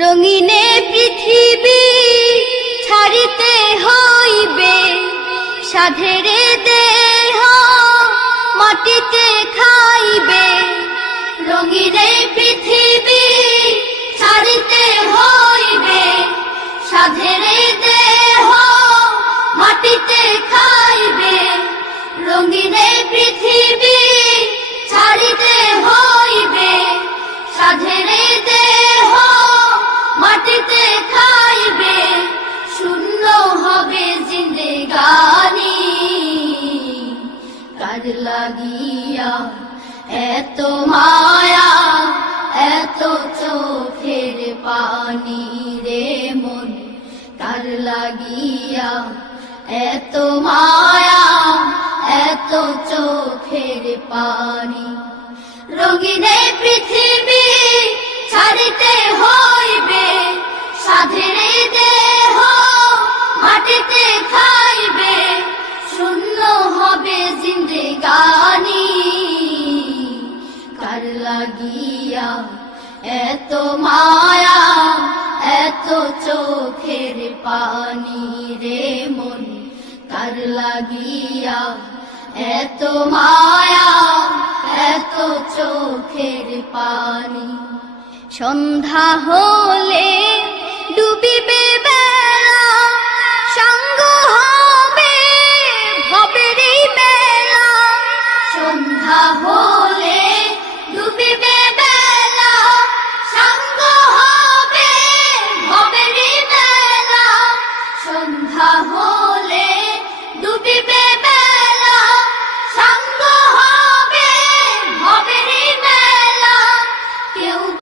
রঙিনে পৃথিবী ছাড়িতে হইবে, সাধেরে দেহ মাটিতে খাইবে। রঙিনে পৃথিবী ছাড়িতে হইবে, সাধেরে দেহ মাটিতে খাইবে। রঙিনে পৃথিবী ছাড়িতে হইবে, সাধেরে দেহ মাটিতে খাইবে। শূন্য হবে জিন্দেগানি, কার লাগিয়া এত মায়া, এত চোখের পানি রে মন। কার লাগিয়া এত মায়া, এত চোখের পানি। রঙিনে পৃথিবী ছাড়িতে হইবে, সাধেরে দেহ মাটিতে খাইবে। শূন্য হবে জিন্দেগানি, কার লাগিয়া এত মায়া, এত চোখের পানি রে মন। কার লাগিয়া এত মায়া, এত চোখের পানি। সন্ধ্যা হলে ডুবিবে